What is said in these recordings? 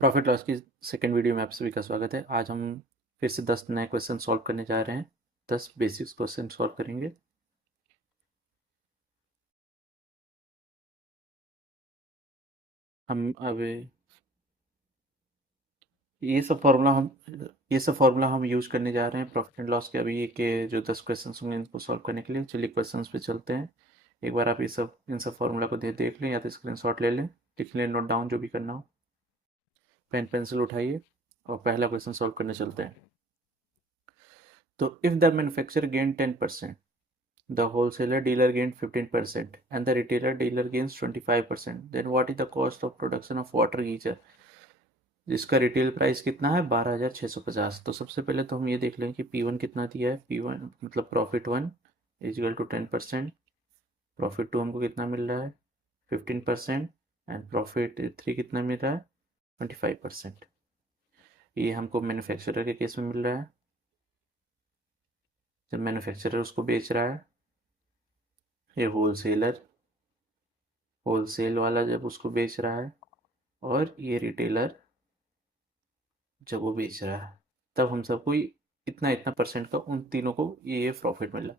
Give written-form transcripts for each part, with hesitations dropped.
Profit loss की second video में आप सभी का स्वागत है। आज हम फिर से 10 नए क्वेश्चन सॉल्व करने जा रहे हैं। 10 बेसिक्स क्वेश्चन सॉल्व करेंगे। हम अब ये सब फार्मूला हम यूज करने जा रहे हैं प्रॉफिट एंड लॉस के अभी के जो 10 क्वेश्चन होंगे इनको सॉल्व करने के लिए। चलिए क्वेश्चंस पे चलते हैं। एक बार आप इन सब फार्मूला को देख लें या तो स्क्रीनशॉट ले लें, लिख लें, नोट डाउन जो भी करना हो। पेन पेंसिल उठाइए और पहला क्वेश्चन सॉल्व करने चलते हैं। तो if the manufacturer gain 10%, the wholesaler dealer gained 15% and the retailer dealer gains 25%, then what is the cost of production of water geyser जिसका रिटेल प्राइस कितना है 12,650। तो सबसे पहले तो हम ये देख लें कि P1 कितना दिया है। P1 मतलब प्रॉफिट 1 इजिकल टू 10%। प्रॉफिट 2 हमको कितना मिल रहा है 15%। एंड प्रॉफिट 3 कितना मिल रहा है 25%। ये हमको मैन्युफैक्चरर के केस में मिल रहा है। जब मैन्युफैक्चरर उसको बेच रहा है, ये होलसेल वाला जब उसको बेच रहा है, और ये रिटेलर जब वो बेच रहा है, तब हम सबको इतना इतना परसेंट का उन तीनों को ये प्रॉफिट मिला।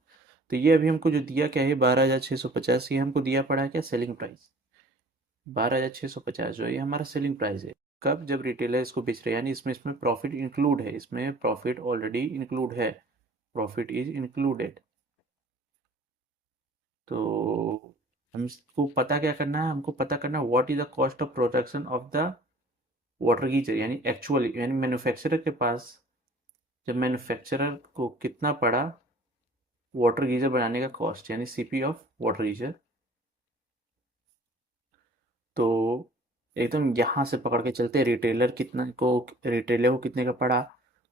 तो ये अभी हमको जो दिया क्या है 12,650, ये हमको दिया पड़ा है क्या सेलिंग प्राइस। 12,650 जो है ये हमारा सेलिंग प्राइस है। कब? जब रिटेलर इसको बेच रहे हैं, यानी इसमें इसमें प्रॉफिट इंक्लूड है, इसमें प्रॉफिट ऑलरेडी इंक्लूड है, प्रॉफिट इज इंक्लूडेड। तो हमको पता क्या करना है, हमको पता करना है what is the cost of production of the water geyser, यानी एक्चुअली यानी मैन्युफैक्चरर के पास, जब मैन्युफैक्चरर को कितना पड़ा वाटर गीजर बनाने का कॉस्ट, यानी सीपी ऑफ वाटर गीजर। तो एकदम यहाँ से पकड़ के चलते, रिटेलर को कितने का पड़ा,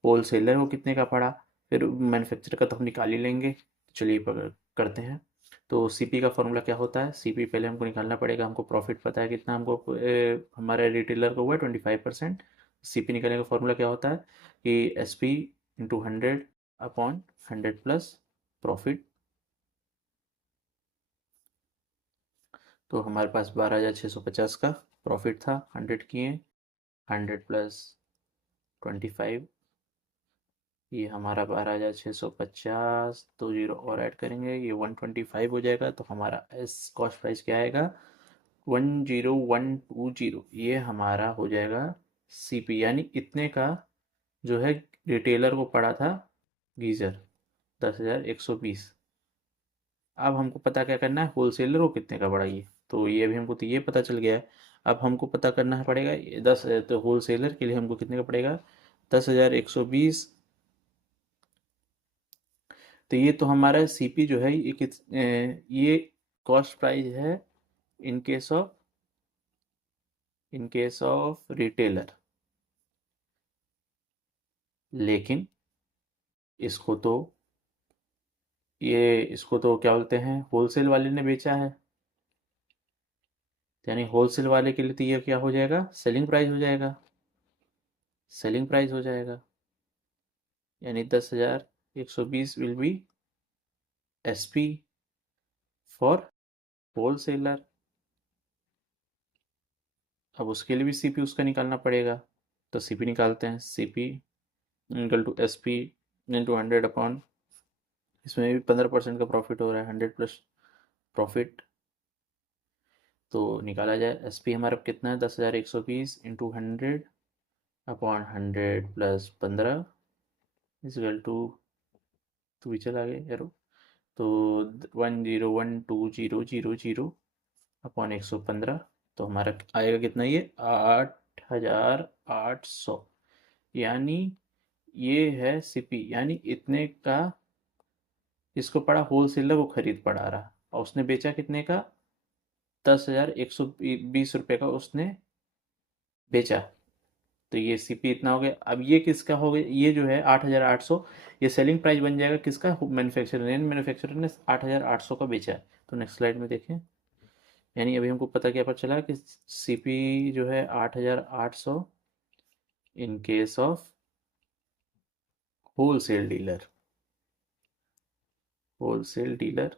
होलसेलर को कितने का पड़ा, फिर मैन्युफैक्चरर का तो हम निकाल ही लेंगे। चलिए पकड़ करते हैं। तो सीपी का फॉर्मूला क्या होता है, सीपी पहले हमको निकालना पड़ेगा। हमको प्रॉफिट पता है कितना, हमको हमारे रिटेलर को हुआ 25%। सीपी निकालने का फॉर्मूला क्या होता है कि S P into 100 upon 100 plus profit. तो हमारे पास 12,650 का प्रॉफिट था, 100 किए, 100 प्लस 25, ये हमारा 12,650। तो जीरो और ऐड करेंगे, ये 125 हो जाएगा। तो हमारा एस कॉस्ट प्राइस क्या आएगा 10,120। ये हमारा हो जाएगा सीपी, यानी इतने का जो है रिटेलर को पड़ा था गीज़र 10,120। अब हमको पता क्या करना है, होलसेलर को कितने का पड़ा ये। तो ये अभी हमको तो ये पता चल गया है। अब हमको पता करना है पड़ेगा तो होलसेलर के लिए हमको कितने का पड़ेगा 10,120। तो ये तो हमारा सीपी जो है ये कॉस्ट प्राइस है इन केस ऑफ रिटेलर। लेकिन इसको तो इसको तो क्या बोलते हैं, होलसेल वाले ने बेचा है, यानी होलसेल वाले के लिए तो ये क्या हो जाएगा सेलिंग प्राइस हो जाएगा, सेलिंग प्राइस हो जाएगा। यानी 10,120 will be S P for wholesaler. अब उसके लिए भी सीपी उसका निकालना पड़ेगा। तो सीपी निकालते हैं, CP equal to S P into 100 upon, इसमें भी 15% का प्रॉफिट हो रहा है, 100 प्लस प्रॉफिट। तो निकाला जाए एस पी हमारा कितना है 10,120 into 100 upon 100 plus 15 is equal to भी चला गया एरो। तो 1012000 अपॉन 115। तो हमारा आएगा कितना ये 8,800। यानी ये है सीपी, यानी इतने का इसको पड़ा, होलसेलर को खरीद पड़ा रहा, और उसने बेचा कितने का 10,120 रुपये का उसने बेचा। तो ये सीपी इतना हो गया। अब ये किसका हो गया, ये जो है 8,800, ये सेलिंग प्राइस बन जाएगा किसका, मैन्युफैक्चरर ने 8,800 का बेचा है। तो नेक्स्ट स्लाइड में देखें। यानी अभी हमको पता क्या पता चला कि सीपी जो है 8,800 in case of wholesale dealer, wholesale dealer.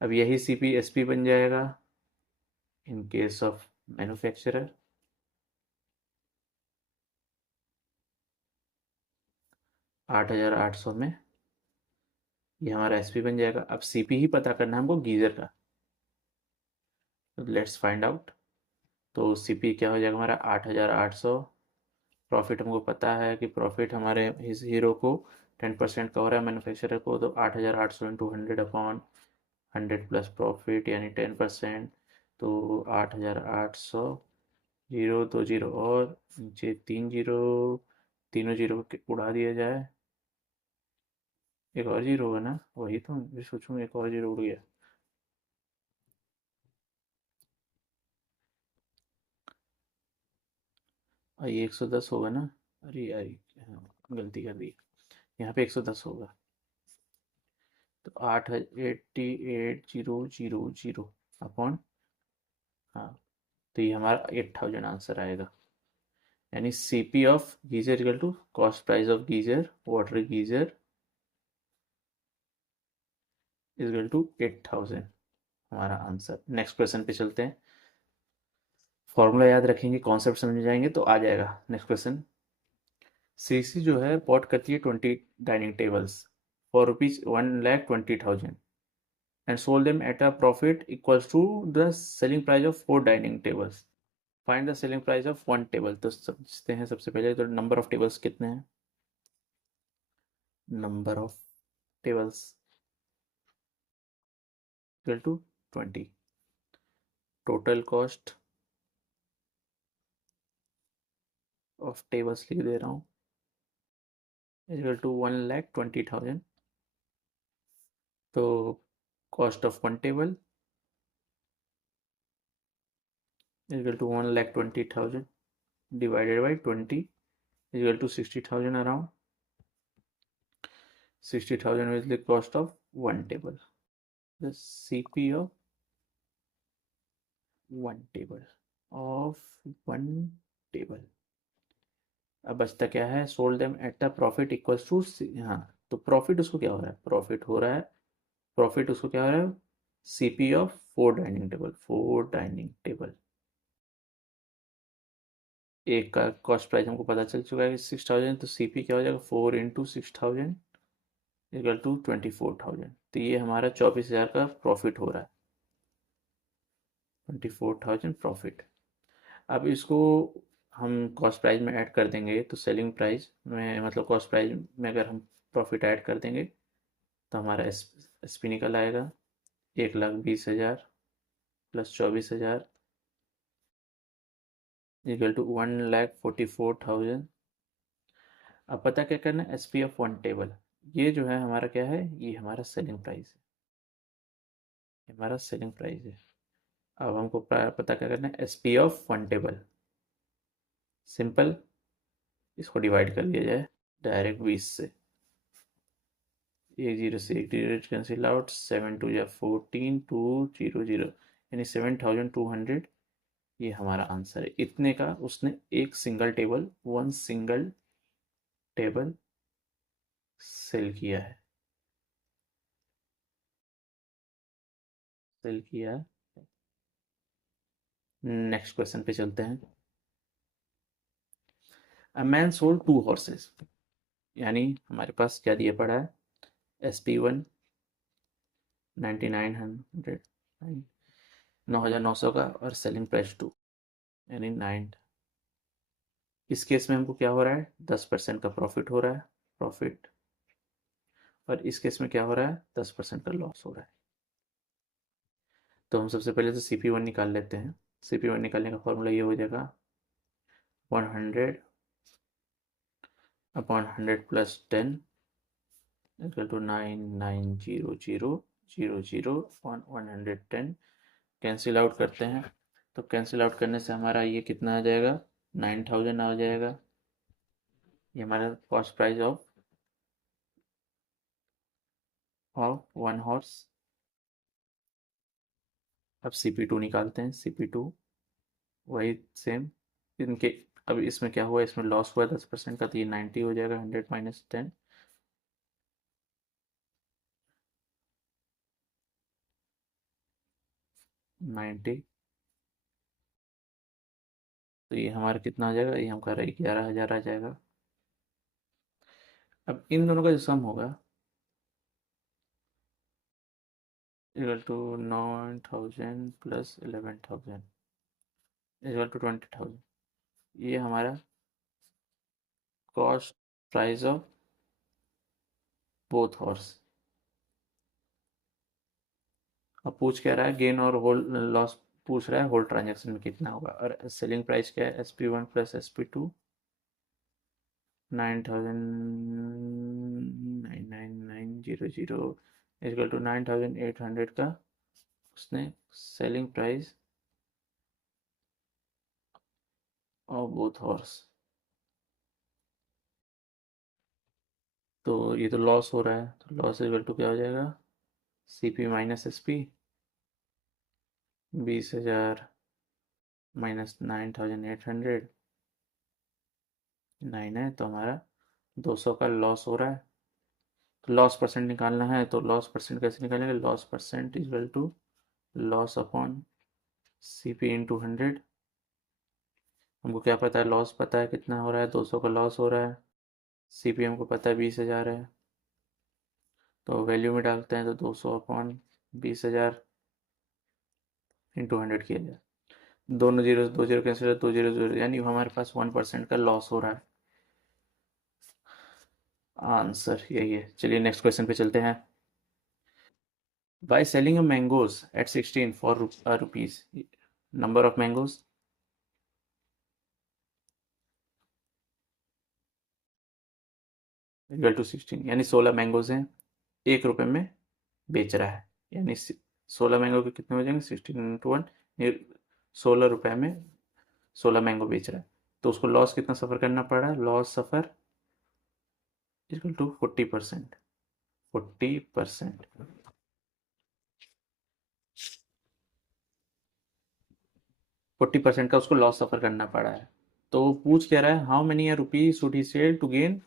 अब यही सीपी एसपी बन जाएगा इन केस ऑफ मैन्युफैक्चरर। 8,800 में ये हमारा एसपी बन जाएगा। अब सीपी ही पता करना है हमको गीजर का, लेट्स फाइंड आउट। तो सीपी क्या हो जाएगा हमारा 8,800। प्रॉफिट हमको पता है कि प्रॉफिट हमारे इस हीरो को 10% का हो रहा है मैन्युफैक्चरर को, तो 8,800 इंटू 100/100 प्लस प्रॉफिट यानी 10%। तो 8,800, जीरो दो जीरो और नीचे 3 जीरो, तीनों जीरो के उड़ा दिया जाए। एक और जीरो होगा ना, वही तो मैं सोचूं, एक और जीरो उड़ गया। और ये 110 होगा ना। अरे यार, हाँ, गलती कर दी। यहाँ पे 110 होगा। तो 88,000 अपॉन, हाँ, तो ये हमारा 8,000 आंसर आएगा। यानी CP of geyser equal to cost price of geyser, water geyser equal to 8,000, हमारा आंसर। नेक्स्ट क्वेश्चन पे चलते हैं। फॉर्मूला याद रखेंगे, कॉन्सेप्ट समझ जाएंगे तो आ जाएगा। Next question. सीसी जो है बॉट करती है 20 dining tables for rupees 1,20,000 and sold them at a profit equals to the selling price of 4 dining tables. Find the selling price of one table. तो समझते हैं सबसे पहले तो नंबर ऑफ टेबल्स कितने हैं। Number of tables equal to 20। Total cost of tables लिख दे रहा हूँ, इक्वल टू 1,20,000। तो cost of one table equal to 1,20,000 divided by 20 equal to 60,000 around. 60,000 is the cost of one table. The CP of one table of one table। अब बचता क्या है, sold them at a profit equals to, हाँ, तो profit उसको क्या हो रहा है, प्रॉफिट हो रहा है, प्रॉफिट उसको क्या हो रहा है, CP of 4 dining table, 4 dining table. एक का कॉस्ट प्राइस हमको पता चल चुका है कि 6,000, तो सीपी क्या हो जाएगा, 4 इंटू 6,000 इक्वल टू 24,000। तो ये हमारा 24,000 का प्रॉफिट हो रहा है, 24,000 प्रॉफिट। अब इसको हम कॉस्ट प्राइस में ऐड कर देंगे, तो सेलिंग प्राइस में मतलब कॉस्ट प्राइस में अगर हम प्रॉफिट ऐड कर देंगे तो हमारा एस पी निकल आएगा 1,20,000 प्लस 24,000 इक्वल टू 1,44,000। अब पता क्या करना है, S P of one table, ये जो है हमारा क्या है, ये हमारा सेलिंग प्राइस है, हमारा सेलिंग प्राइस है। अब हमको पता क्या करना है, S P of one table. Simple, इसको डिवाइड कर लिया जाए डायरेक्ट 20 से। एक जीरो से एक जीरो कैंसिल आउट, 7 2 या 14, 2 0 0, यानी 7,200। ये हमारा आंसर है। इतने का उसने एक single table, one single table sell किया है, सेल किया है। नेक्स्ट क्वेश्चन पे चलते हैं। अ मैन सोल्ड 2 हॉर्सेस, यानी हमारे पास क्या दिया पड़ा है, एस पी वन 9,900, 9,900 का, और सेलिंग प्राइस 2 यानी 9। इस केस में हमको क्या हो रहा है, 10% का प्रॉफिट हो रहा है, प्रॉफिट। और इस केस में क्या हो रहा है, 10% का लॉस हो रहा है। तो हम सबसे पहले तो सी पी वन निकाल लेते हैं। सी पी वन निकालने का फॉर्मूला ये हो जाएगा 100/100 plus 10 equal to 9,900,000 upon 110। Cancel out करते हैं, तो कैंसिल आउट करने से हमारा ये कितना आ जाएगा, 9,000 आ जाएगा। ये हमारा cost price of one horse. अब सी पी टू निकालते हैं, सी पी टू वही सेम इनके। अब इसमें क्या हुआ, इसमें लॉस हुआ 10% का, तो ये 90 हो जाएगा, 100 - 10, 90। तो ये हमारा कितना आ जाएगा, ये हमारा 11,000 आ जाएगा। अब इन दोनों का जो सम होगा equal to 9,000 plus 11,000 equal to 20,000। ये हमारा cost price of both horse. अब पूछ क्या रहा है, गेन और होल्ड लॉस पूछ रहा है, होल्ड ट्रांजेक्शन में कितना होगा। और सेलिंग प्राइस क्या है, SP1 plus SP2 9,999,000 equal to 9,800 का उसने selling price of both horse. तो ये तो लॉस हो रहा है, तो लॉस इक्वल टू क्या हो जाएगा, CP माइनस SP, 20,000 माइनस 9,800 9 है, तो हमारा 200 का लॉस हो रहा है। तो लॉस परसेंट निकालना है, तो लॉस परसेंट कैसे निकालेंगे, loss percent equal to loss upon CP into 100। हमको क्या पता है, लॉस पता है कितना हो रहा है, 200 का लॉस हो रहा है। CP हमको पता है 20,000 है, तो वैल्यू में डालते हैं तो 200 अपॉन 20,000 इंटू 100 किया जाए। दोनों जीरो, दो जीरो कैंसिल, 2 0 0, यानी हमारे पास 1% का लॉस हो रहा है। आंसर यही है। चलिए नेक्स्ट क्वेश्चन पे चलते हैं। By selling a mangoes at 16 for rupees, number of mangoes equal to 16, यानी 16 मैंगोज हैं, 1 रुपये में बेच रहा है। यानी 16 मैंगो के कितने हो जाएंगे, 16 × 1, 16 रुपये में 16 मैंगो बेच रहा है। तो उसको लॉस कितना सफ़र करना पड़ रहा है, लॉस सफ़र इक्वल टू 40%। 40% 40% का उसको लॉस सफ़र करना पड़ा है। तो वो पूछ क्या रहा है, how many rupees should he sell to gain,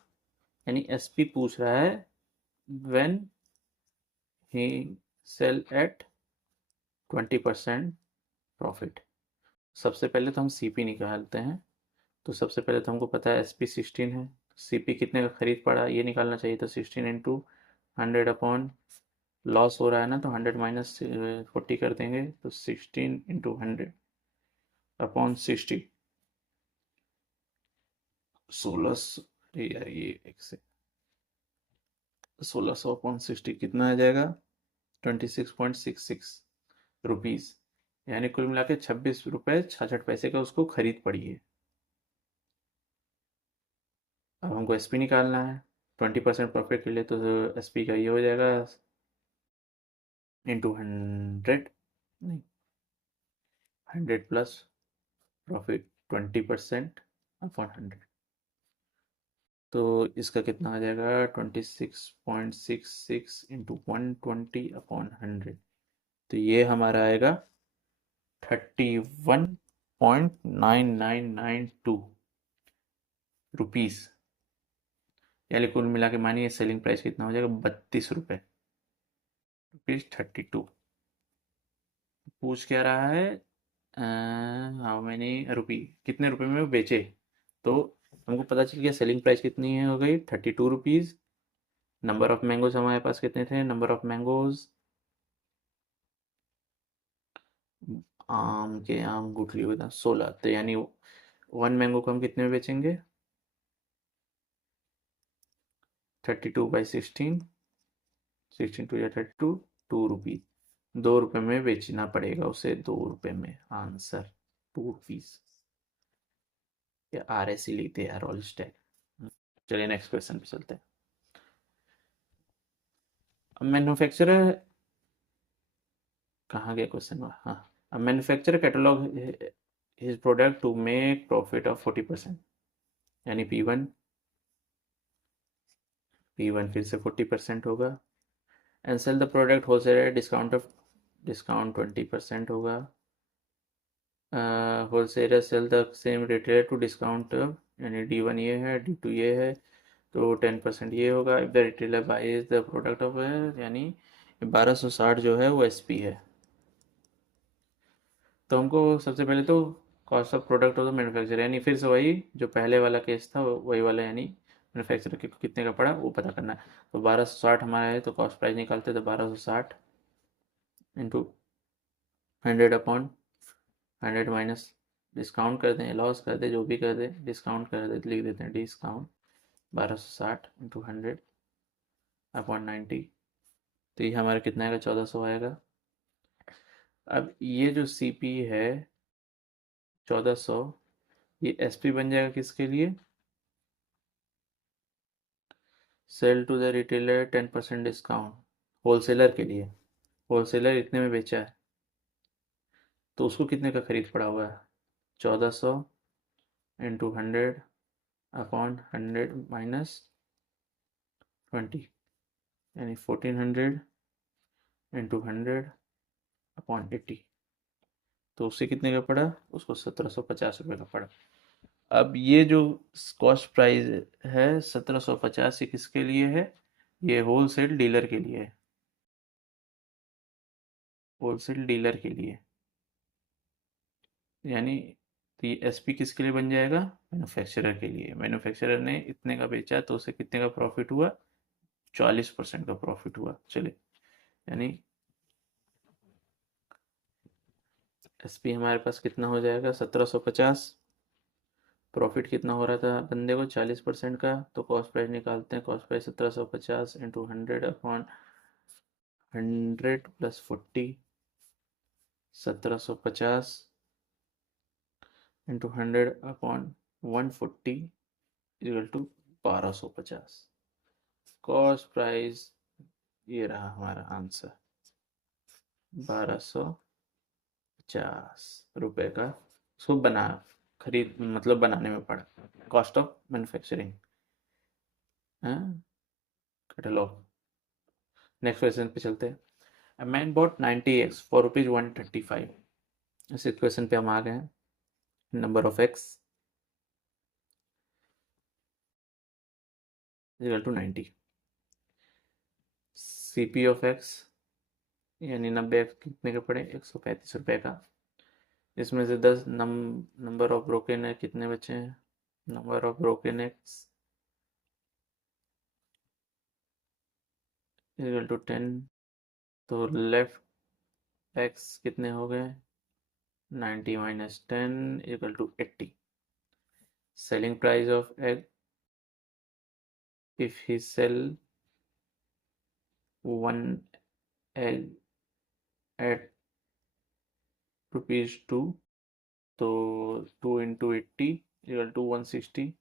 यानी SP पूछ रहा है when he sell at 20% profit. सबसे पहले तो हम CP निकालते हैं। तो सबसे पहले तो हमको पता है SP 16 है, CP कितने का खरीद पड़ा ये निकालना चाहिए। तो 16 इंटू 100 अपॉन लॉस हो रहा है ना, तो 100 माइनस 40 कर देंगे, तो 16 इंटू 100 अपॉन 60, 1600, यार ये एक से 1600 अपॉन 60 कितना आ जाएगा, 26.66 रुपीज़, यानी कुल मिला के 26 रुपये 66 पैसे का उसको खरीद पड़ी है। अब हमको SP निकालना है 20% प्रॉफिट के लिए, तो SP का ये हो जाएगा इंटू 100, नहीं 100 प्लस प्रॉफिट 20% अपॉन 100, तो इसका कितना आ जाएगा 26.66 इंटू 120/100, तो ये हमारा आएगा 31.9992 रुपीज़, यानी कुल मिला के मानिए सेलिंग प्राइस कितना हो जाएगा, 32 रुपये, ₹32। पूछ क्या रहा है, हाउ मैनी रुपी, कितने रुपए में वो बेचे। तो हमको पता चल गया सेलिंग प्राइस कितनी है, हो गई 32 रुपीज़। नंबर ऑफ मैंगोज हमारे पास कितने थे, नंबर ऑफ मैंगोज, आम के आम गुठली हुआ 16, तो यानी 1 मैंगो को हम कितने में बेचेंगे, 32/16, 16 या 32, 2 रुपीज़, 2 रुपये में बेचना पड़ेगा उसे, 2 रुपये में। Answer 2 rupees. या RS ही लेते हैं, रोल स्टैक। चलिए नेक्स्ट क्वेश्चन पे चलते हैं। अब मैन्युफैक्चरर, कहाँ गया क्वेश्चन, हाँ, अब manufacturer catalogue his product to make profit of 40%, यानी P1 फिर से 40% होगा, and sell the product wholesaler discount 20% होगा, wholesaler sell the same retailer to discount, यानी D1 ये है, D2 ये है, तो 10% ये होगा। If the retailer buys the product off, यानी 1260 जो है वो SP है। तो हमको सबसे पहले तो कॉस्ट ऑफ प्रोडक्ट हो तो मैन्युफैक्चर, यानी फिर से वही जो पहले वाला केस था वही वाला, यानी मैन्युफैक्चरर के कितने का पड़ा वो पता करना है। तो 1260 हमारा है, तो कॉस्ट प्राइस निकालते तो 1260 इंटू 100/100 माइनस डिस्काउंट कर दें, लॉस कर दे, जो भी कर दे, डिस्काउंट कर दे, लिख देते हैं डिस्काउंट 1260 इंटू 100/90। तो ये हमारा कितना आएगा, 1400 आएगा। अब ये जो CP है 1400, ये SP बन जाएगा किसके लिए, sell to the retailer 10% discount, wholesaler के लिए। होलसेलर इतने में बेचा है तो उसको कितने का खरीद पड़ा हुआ है, 1400 इंटू 100/100 माइनस 20, यानी 1400 इंटू 100/80। तो उससे कितने का पड़ा, उसको 1750 रुपये का पड़ा। अब ये जो कॉस्ट प्राइस है 1750, ये किसके लिए है, ये होलसेल डीलर के लिए है, होलसेल डीलर के लिए। यानी तो ये SP किसके लिए बन जाएगा, मैन्युफैक्चरर के लिए। मैन्युफैक्चरर ने इतने का बेचा तो उसे कितने का प्रॉफिट हुआ, 40% का प्रॉफिट हुआ। चलिए, यानी SP हमारे पास कितना हो जाएगा, 1750। प्रॉफिट कितना हो रहा था बंदे को, 40% का। तो कॉस्ट प्राइस निकालते हैं, cost price 1750 into 100/100 plus 40, 1750 into 100/140 equal to 1250। Cost price ये रहा हमारा आंसर, 1250 रुपये का। उसको बना खरीद मतलब बनाने में पड़ा, cost of manufacturing. Catalogue. Next question पे चलते हैं। A man bought 90 eggs for ₹135। इस क्वेश्चन पे हम आ गए हैं। Number of x equal to 90। CP of x यानी 90 eggs कितने के पड़े, 135 रुपये का। इसमें से 10 नंबर ऑफ ब्रोकन एग कितने बचे हैं, number of broken eggs equal to 10। तो लेफ्ट एक्स कितने हो गए, 90 minus 10 equal to 80। Selling price of egg, if he sell one egg at ₹2, तो 2 इंटू 80 इक्वल टू 160।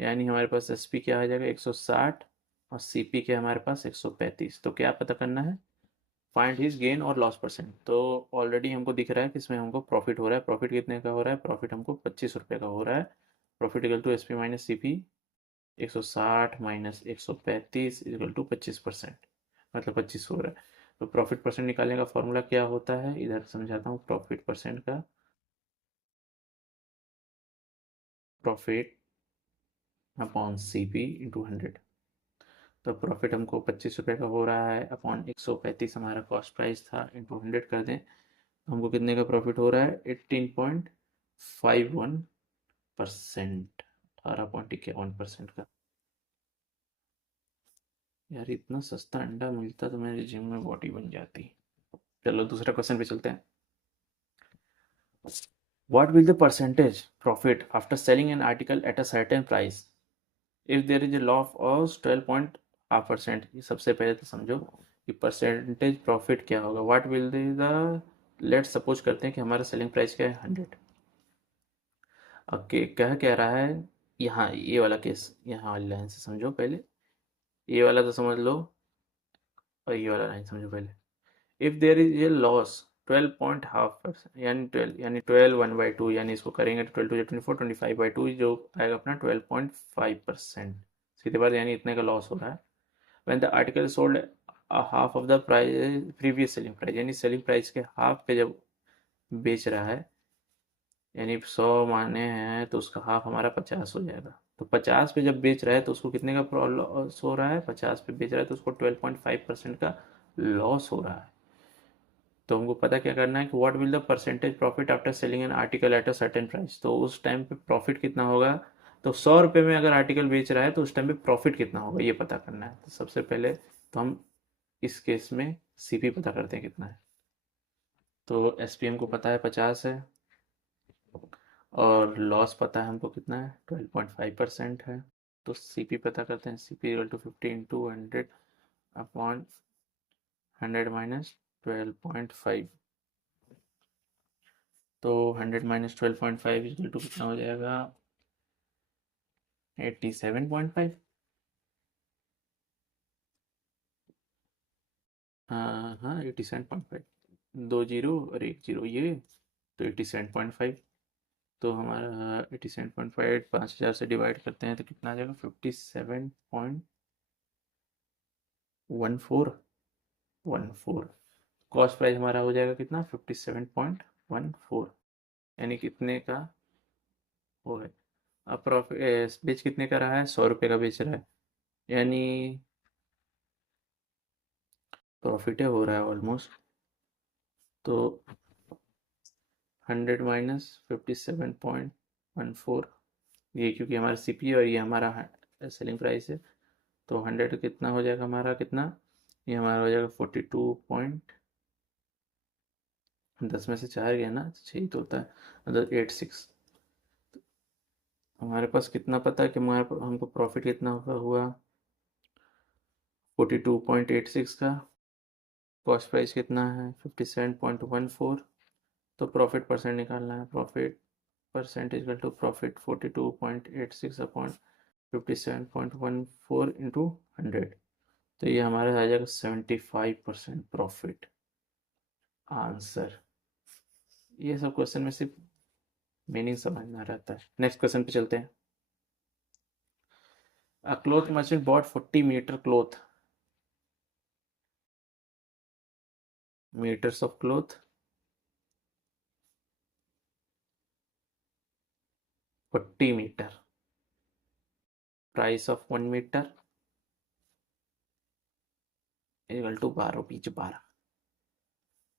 यानी हमारे पास SP क्या आ जाएगा, 160, और CP क्या हमारे पास 135। तो क्या पता करना है, फाइंड हिज गेन और लॉस परसेंट। तो ऑलरेडी हमको दिख रहा है कि इसमें हमको प्रॉफिट हो रहा है। प्रॉफिट कितने का हो रहा है, प्रॉफिट हमको 25 रुपये का हो रहा है। Profit equal to SP minus CP, 160 minus 135 equal to 25%, मतलब 25 हो रहा है। तो प्रॉफिट परसेंट निकालने का फॉर्मूला क्या होता है, इधर समझाता हूँ। प्रॉफिट परसेंट का, प्रॉफिट अपॉन CP इंटू 100। तो प्रॉफिट हमको 25 रुपये का हो रहा है, अपॉन 135 हमारा कॉस्ट प्राइस था, इंटू 100 कर दें तो हमको कितने का प्रॉफिट हो रहा है, 18.51%, 18.51% का। यार इतना सस्ता अंडा मिलता तो मेरी जिम में बॉडी बन जाती। चलो दूसरा क्वेश्चन पे चलते हैं। What will the percentage profit after selling an article at a certain price if there is a loss of 12.5%? ये सबसे पहले तो समझो कि परसेंटेज प्रॉफिट क्या होगा। What will the, let's suppose करते हैं कि हमारा सेलिंग प्राइस क्या है 100। ओके, क्या कह रहा है, यहाँ ये वाला केस, यहाँ वाली लाइन से समझो पहले, ये वाला तो समझ लो, और ये वाला लाइन समझो पहले। If there is a loss 12.5%, यानी 12, यानी 12 1/2, यानी इसको करेंगे तो 12 2 24, 25/2 जो आएगा अपना 12.5%। सीधे बात, यानी इतने का लॉस हो रहा है। When the article sold half of the price previous selling price, यानी सेलिंग प्राइस के हाफ पे जब बेच रहा है, यानी 100 माने हैं तो उसका हाफ हमारा 50 हो जाएगा। तो 50 पे जब बेच रहा है तो उसको कितने का लॉस हो रहा है, 50 पे बेच रहा है तो उसको 12.5% का लॉस हो रहा है। तो हमको पता क्या करना है कि what will the percentage profit after selling an article at a certain price. तो उस टाइम पे प्रॉफिट कितना होगा तो 100 रुपये में अगर आर्टिकल बेच रहा है तो उस टाइम पे प्रॉफिट कितना होगा ये पता करना है। तो सबसे पहले तो हम इस केस में सीपी पता करते हैं कितना है। तो एसपीएम को पता है 50 है, और लॉस पता है हमको कितना है 12.5% है। तो सीपी पता करते हैं, CP equal to 50 into 100 upon 100 minus 12.5। तो 100 माइनस 12.5 इक्वल टू कितना हो जाएगा 87.5। हाँ हाँ 87.5, 2 जीरो और 1 जीरो ये, तो 87.5। तो हमारा 87.5 5000 से डिवाइड करते हैं तो कितना आ जाएगा 57.14। कॉस्ट प्राइस हमारा हो जाएगा कितना 57.14, यानी कितने का वो है। अब प्रॉफिट बेच कितने का रहा है 100 रुपये का बेच रहा है, यानी प्रॉफिट हो रहा है ऑलमोस्ट। तो 100 माइनस 57.14, ये क्योंकि हमारा सीपी और ये हमारा सेलिंग प्राइस है। तो 100 कितना हो जाएगा हमारा कितना, ये हमारा हो जाएगा 42.10 में से 4 गया ना, 6 तो होता है, मतलब 86। हमारे पास कितना पता है कि हमारे हमको प्रॉफिट कितना हुआ 42.86 का, कॉस्ट प्राइस कितना है 57.14। तो प्रॉफिट परसेंट निकालना है, profit percent equal to profit 42.86 upon 57.14 into 100। तो ये हमारा आ जाएगा 75% प्रॉफिट आंसर। ये सब क्वेश्चन में सिर्फ मीनिंग समझना रहता है। नेक्स्ट क्वेश्चन पे चलते हैं। A cloth merchant bought 40 metre cloth, metres of cloth 40 metre, price of 1 metre equal to 12 rupees.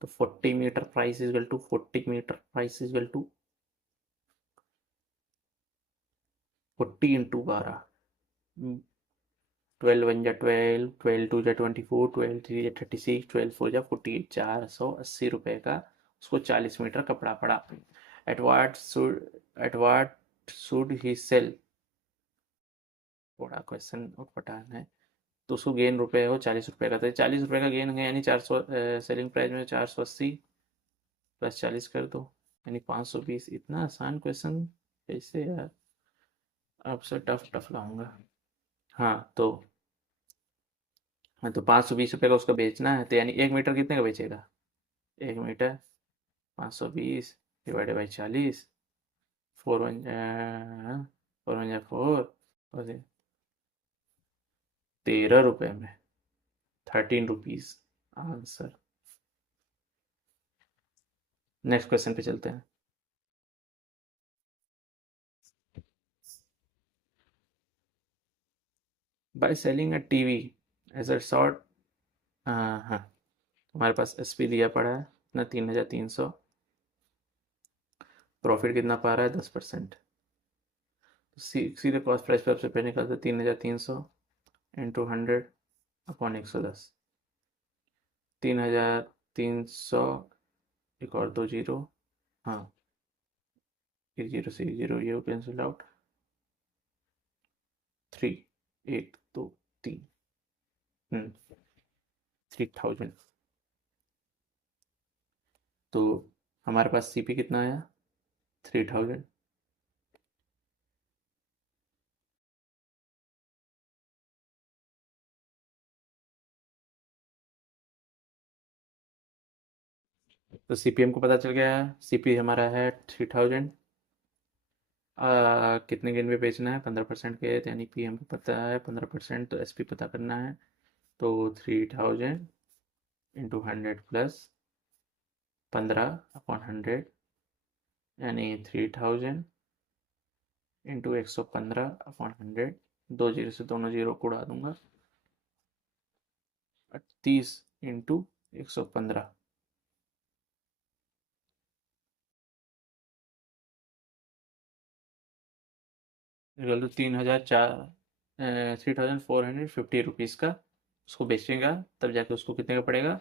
तो 40 metre price equal to 40 metre price equal to 40 into 12, 12 1 जा 12, 12 2 जा 24, 12 3 जा 36, 12 4 जा 48, 480 रुपये का उसको 40 मीटर कपड़ा पड़ा। At what should he sell, थोड़ा क्वेश्चन उठपटांग है। तो उसको गेन रुपए हो 40 रुपये का, तो 40 रुपये का गेन है, यानी 400, सेलिंग प्राइस में 480 प्लस 40 कर दो, यानी 520। इतना आसान क्वेश्चन कैसे यार, आपसे टफ टफ लाऊंगा। हाँ तो, हाँ तो 520 रुपये का उसका बेचना है, तो यानी 1 मीटर कितने का बेचेगा, 1 मीटर 520 डिवाइडेड बाई 40, 4 1 4 और 13 रुपये में 13 रुपीज आंसर। नेक्स्ट क्वेश्चन पे चलते हैं। By selling a TV as a short, हाँ हमारे पास एसपी दिया पड़ा है ना 3300, प्रॉफिट कितना पा रहा है 10%। सीधे कॉस्ट प्राइस पर सबसे पहले निकालते 3300 इंटू 100 अपॉन 110, 3300, एक और 2 जीरो, हाँ 1 जीरो से 1 जीरो ये कैंसिल आउट, 3 1 2 3, 3000। तो हमारे पास सीपी कितना आया 3000। तो सीपीएम को पता चल गया है, सीपी हमारा है 3000। कितने गेन पे बेचना है 15% के, तो यानी पीएम को पता है 15%, तो एसपी पता करना है। तो 3000 इंटू 100 प्लस 15/100, यानी 3000 इंटू 115/100, 2 जीरो से दोनों जीरो को उड़ा दूंगा, 38 इंटू 115, इक्वल टू 3,450 रुपीज़ का उसको बेचेगा, तब जाके उसको कितने का पड़ेगा,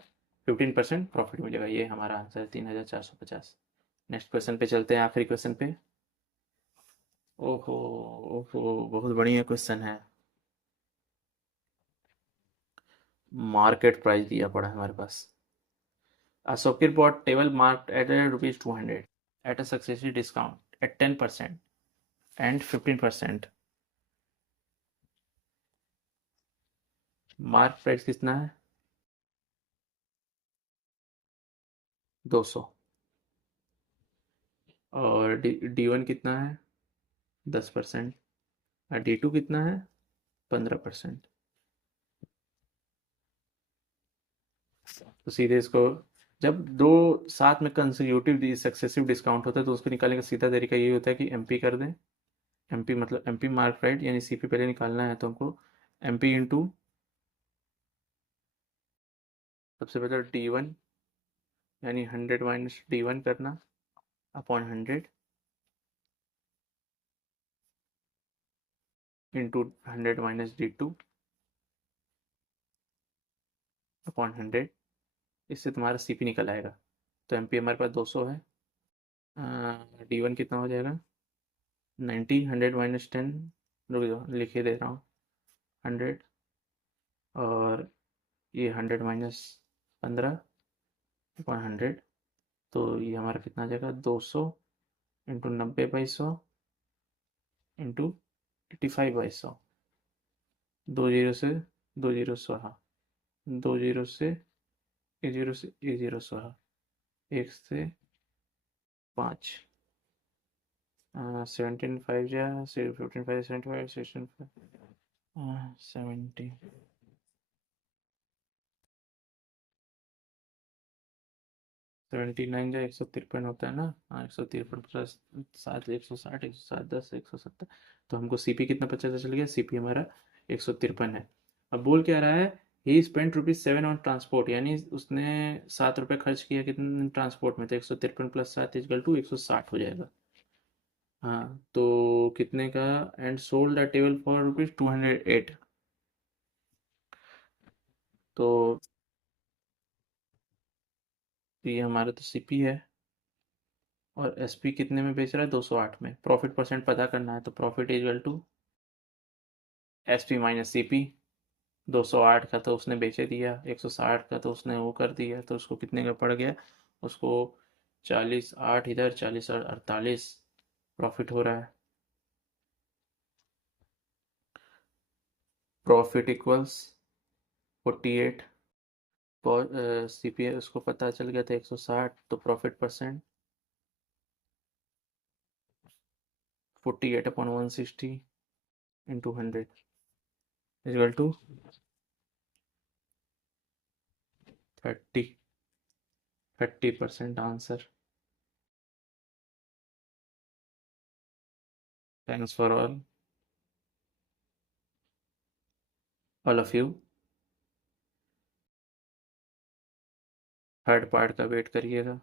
15% प्रॉफिट मिलेगा। ये हमारा आंसर है 3,450। नेक्स्ट क्वेश्चन पे चलते हैं, आखिरी क्वेश्चन पे। ओहो, ओहो, बहुत बढ़िया क्वेश्चन है। मार्केट प्राइस दिया पड़ा है हमारे पास। A circuit board table marked at rupees 200 at a successive discount at 10% and 15%। Mark price कितना है, 200। और डी वन कितना है, 10%। और डी टू कितना है, 15%। तो सीधे इसको, जब दो साथ में कंसेक्यूटिव सक्सेसिव डिस्काउंट होता है तो उसको निकालने का सीधा तरीका यही होता है कि एमपी कर दें। एमपी मतलब एमपी मार्क राइट, यानी सीपी पहले निकालना है तो हमको एमपी इंटू, सबसे पहले डी1 यानी 100 माइनस डी1 करना अपॉन 100 इंटू 100 माइनस डी2 अपॉन 100। इससे तुम्हारा सीपी निकल आएगा। तो एमपी हमारे पास 200 है। डी1 कितना हो जाएगा, 90। 100 माइनस 10, रुक जाओ लिखे दे रहा हूँ, 100। और ये 100 माइनस 15 अपॉन 100। तो ये हमारा कितना आ जाएगा, 200 इंटू 90/100 इंटू 85/100। दो जीरो से दो जीरो 16, दो जीरो से एक जीरो से एक जीरो 16, एक से 5, 17 5 जा 15 5 75 70। 79 जा 153 होता है ना। हाँ, 153 प्लस 7, 160, 160 10, 170। तो हमको सीपी कितना पता चल गया, सीपी हमारा 153 है। अब बोल क्या रहा है, ही स्पेंट रुपीज 7 ऑन ट्रांसपोर्ट, यानी उसने 7 रुपये खर्च किया कितने ट्रांसपोर्ट में, तो 153 प्लस 7 इजकल टू 160 हो जाएगा। हाँ, तो कितने का, and sold the table for rupees 208। तो ये हमारा तो सीपी है, और एसपी कितने में बेच रहा है, 208 में। प्रॉफिट परसेंट पता करना है, तो profit equal to SP minus CP. 208 का तो उसने बेचे दिया, 160 का तो उसने वो कर दिया, तो उसको कितने का पड़ गया उसको, 40, 8 इधर, 40 और 48 प्रॉफिट हो रहा है। Profit equals 48। सीपीए उसको पता चल गया था 160, तो profit percent 48/160 into 100 equal to 30। 30% answer. Thanks for all of you. Third part का वेट करिएगा।